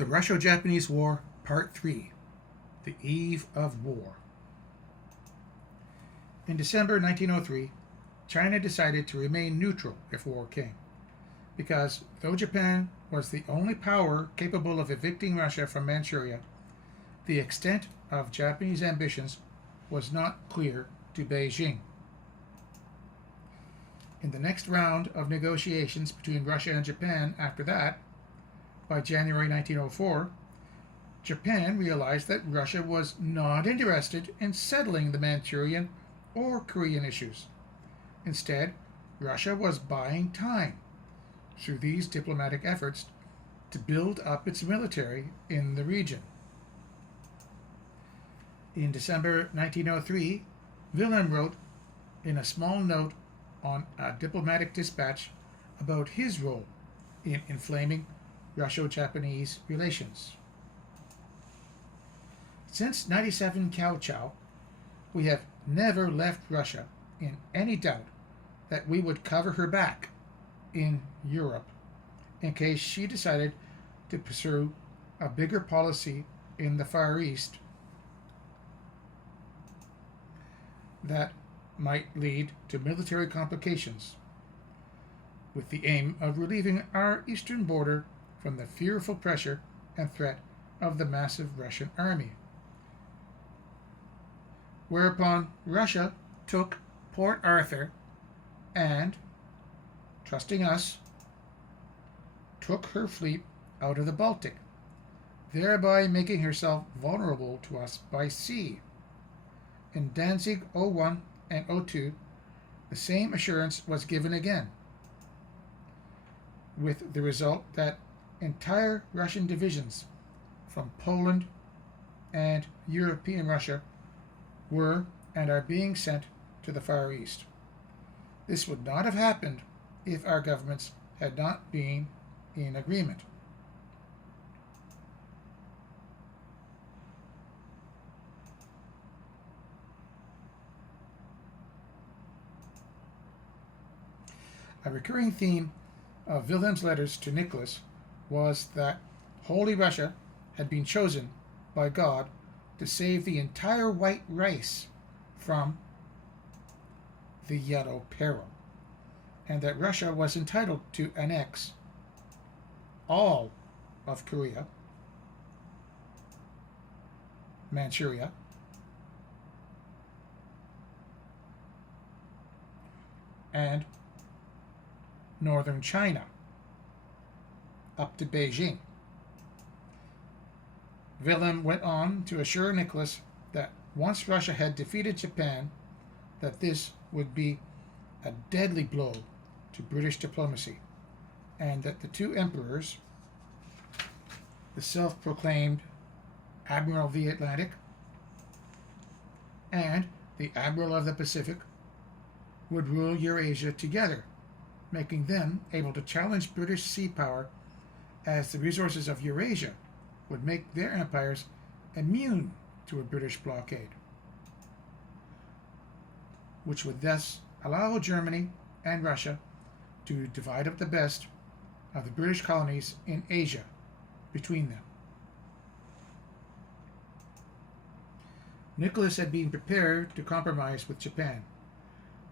The Russo-Japanese War, Part 3. The Eve of War. In December 1903, China decided to remain neutral if war came, because though Japan was the only power capable of evicting Russia from Manchuria, the extent of Japanese ambitions was not clear to Beijing. In the next round of negotiations between Russia and Japan after that, by January 1904, Japan realized that Russia was not interested in settling the Manchurian or Korean issues. Instead, Russia was buying time through these diplomatic efforts to build up its military in the region. In December 1903, Wilhelm wrote in a small note on a diplomatic dispatch about his role in inflaming Russo-Japanese relations. Since 97 Cao, we have never left Russia in any doubt that we would cover her back in Europe in case she decided to pursue a bigger policy in the Far East that might lead to military complications, with the aim of relieving our eastern border from the fearful pressure and threat of the massive Russian army. Whereupon Russia took Port Arthur and, trusting us, took her fleet out of the Baltic, thereby making herself vulnerable to us by sea. In Danzig 01 and 02, the same assurance was given again, with the result that entire Russian divisions from Poland and European Russia were and are being sent to the Far East. This would not have happened if our governments had not been in agreement. A recurring theme of Wilhelm's letters to Nicholas was that Holy Russia had been chosen by God to save the entire white race from the Yellow Peril, and that Russia was entitled to annex all of Korea, Manchuria, and northern China up to Beijing. Wilhelm went on to assure Nicholas that once Russia had defeated Japan, that this would be a deadly blow to British diplomacy, and that the two emperors, the self-proclaimed Admiral of the Atlantic and the Admiral of the Pacific, would rule Eurasia together, making them able to challenge British sea power, as the resources of Eurasia would make their empires immune to a British blockade, which would thus allow Germany and Russia to divide up the best of the British colonies in Asia between them. Nicholas had been prepared to compromise with Japan,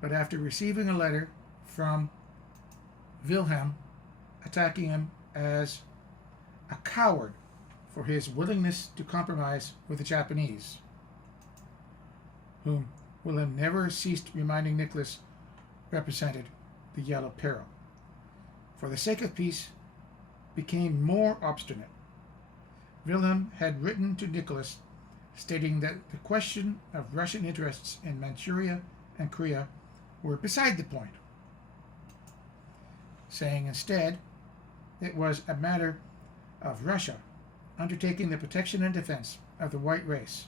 but after receiving a letter from Wilhelm attacking him as a coward for his willingness to compromise with the Japanese, whom Wilhelm never ceased reminding Nicholas represented the Yellow Peril, for the sake of peace, became more obstinate. Wilhelm had written to Nicholas stating that the question of Russian interests in Manchuria and Korea were beside the point, saying instead it was a matter of Russia undertaking the protection and defense of the white race,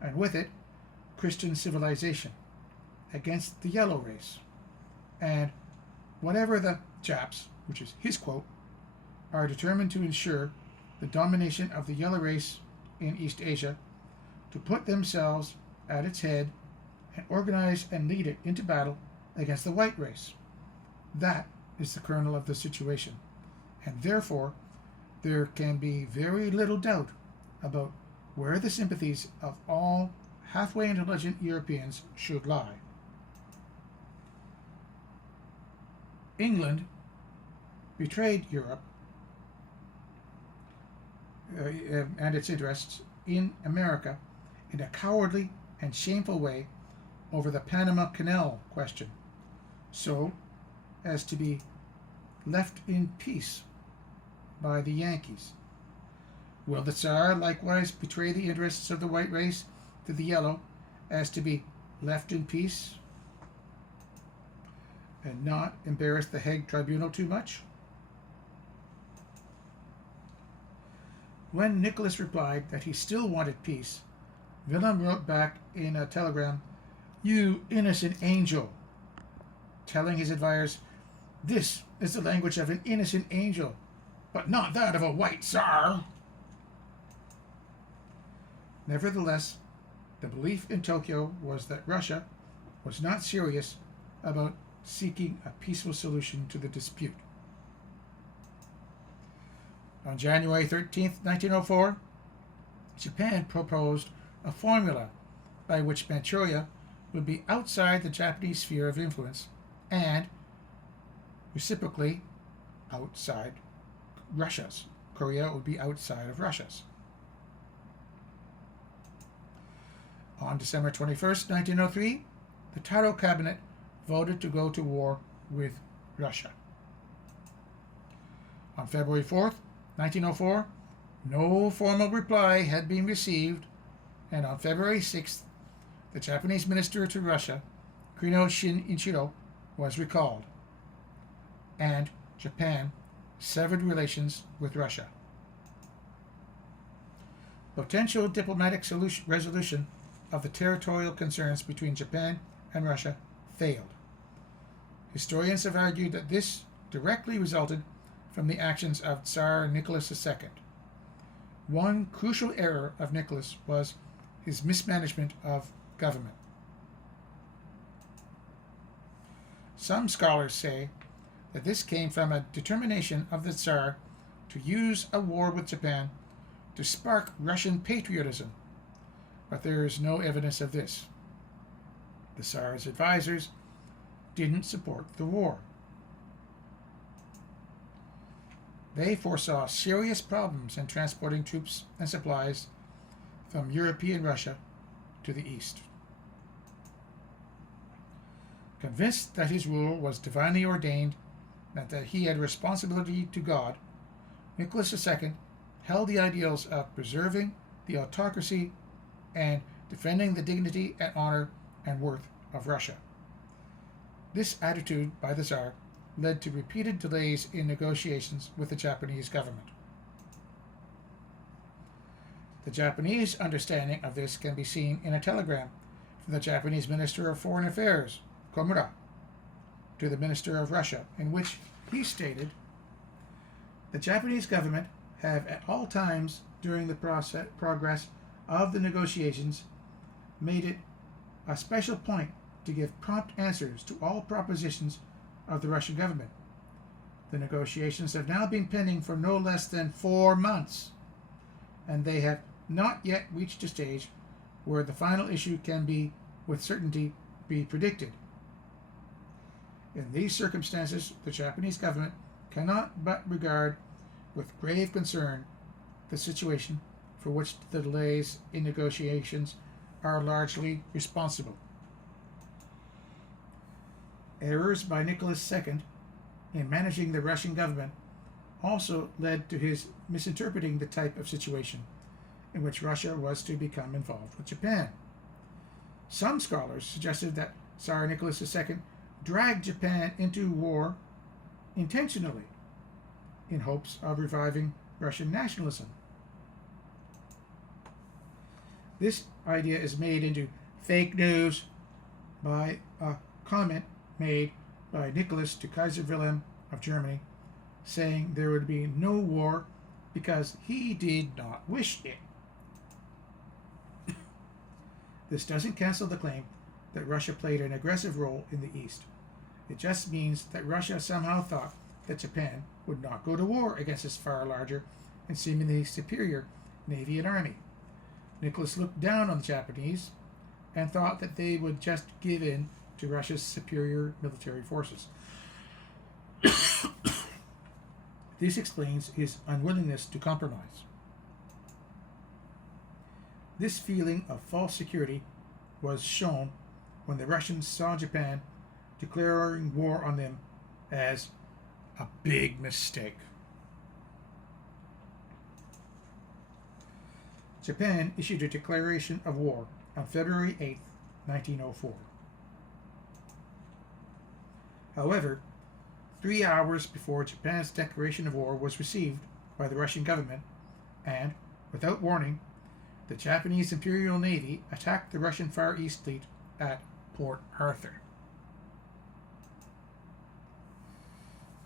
and with it Christian civilization, against the yellow race, and whatever the Japs, which is his quote, are determined to ensure the domination of the yellow race in East Asia, to put themselves at its head and organize and lead it into battle against the white race. That is the kernel of the situation, and therefore there can be very little doubt about where the sympathies of all halfway intelligent Europeans should lie. England betrayed Europe and its interests in America in a cowardly and shameful way over the Panama Canal question, so as to be left in peace by the Yankees. Will the Tsar likewise betray the interests of the white race to the yellow as to be left in peace and not embarrass the Hague Tribunal too much? When Nicholas replied that he still wanted peace, Wilhelm wrote back in a telegram, "You innocent angel," telling his advisers, "This is the language of an innocent angel, but not that of a white Tsar." Nevertheless, the belief in Tokyo was that Russia was not serious about seeking a peaceful solution to the dispute. On January 13, 1904, Japan proposed a formula by which Manchuria would be outside the Japanese sphere of influence and, reciprocally, outside Russia's. Korea would be outside of Russia's. On December 21st, 1903, the Taro cabinet voted to go to war with Russia. On February 4th, 1904, no formal reply had been received, and on February 6th, the Japanese minister to Russia, Kinoshin Ichiro, was recalled, and Japan severed relations with Russia. Potential diplomatic resolution of the territorial concerns between Japan and Russia failed. Historians have argued that this directly resulted from the actions of Tsar Nicholas II. One crucial error of Nicholas was his mismanagement of government. Some scholars say that this came from a determination of the Tsar to use a war with Japan to spark Russian patriotism, but there is no evidence of this. The Tsar's advisors didn't support the war. They foresaw serious problems in transporting troops and supplies from European Russia to the east. Convinced that his rule was divinely ordained and that he had responsibility to God, Nicholas II held the ideals of preserving the autocracy and defending the dignity and honor and worth of Russia. This attitude by the Tsar led to repeated delays in negotiations with the Japanese government. The Japanese understanding of this can be seen in a telegram from the Japanese Minister of Foreign Affairs, Komura, to the Minister of Russia, in which he stated, "The Japanese government have at all times during the progress of the negotiations made it a special point to give prompt answers to all propositions of the Russian government. The negotiations have now been pending for no less than 4 months, and they have not yet reached a stage where the final issue can be, with certainty, be predicted. In these circumstances, the Japanese government cannot but regard with grave concern the situation for which the delays in negotiations are largely responsible." Errors by Nicholas II in managing the Russian government also led to his misinterpreting the type of situation in which Russia was to become involved with Japan. Some scholars suggested that Tsar Nicholas II dragged Japan into war intentionally in hopes of reviving Russian nationalism. This idea is made into fake news by a comment made by Nicholas to Kaiser Wilhelm of Germany, saying there would be no war because he did not wish it. This doesn't cancel the claim that Russia played an aggressive role in the East. It just means that Russia somehow thought that Japan would not go to war against this far larger and seemingly superior navy and army. Nicholas looked down on the Japanese and thought that they would just give in to Russia's superior military forces. This explains his unwillingness to compromise. This feeling of false security was shown when the Russians saw Japan declaring war on them as a big mistake. Japan issued a declaration of war on February 8, 1904. However, 3 hours before Japan's declaration of war was received by the Russian government, and, without warning, the Japanese Imperial Navy attacked the Russian Far East Fleet at Port Arthur.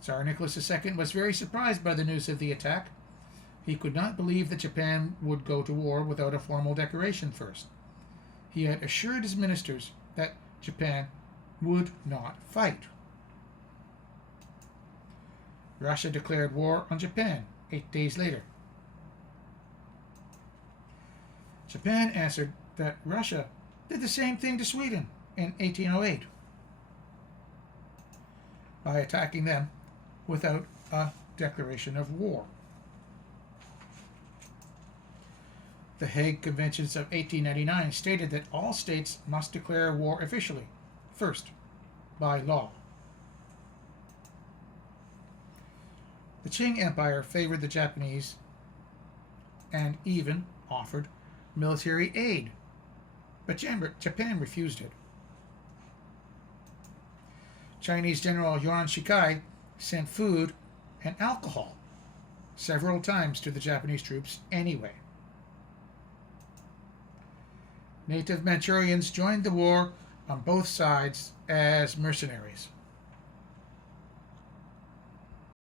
Tsar Nicholas II was very surprised by the news of the attack. He could not believe that Japan would go to war without a formal declaration first. He had assured his ministers that Japan would not fight. Russia declared war on Japan 8 days later. Japan answered that Russia did the same thing to Sweden in 1808 by attacking them without a declaration of war. The Hague Conventions of 1899 stated that all states must declare war officially, first, by law. The Qing Empire favored the Japanese and even offered military aid, but Japan refused it. Chinese General Yuan Shikai sent food and alcohol several times to the Japanese troops anyway. Native Manchurians joined the war on both sides as mercenaries.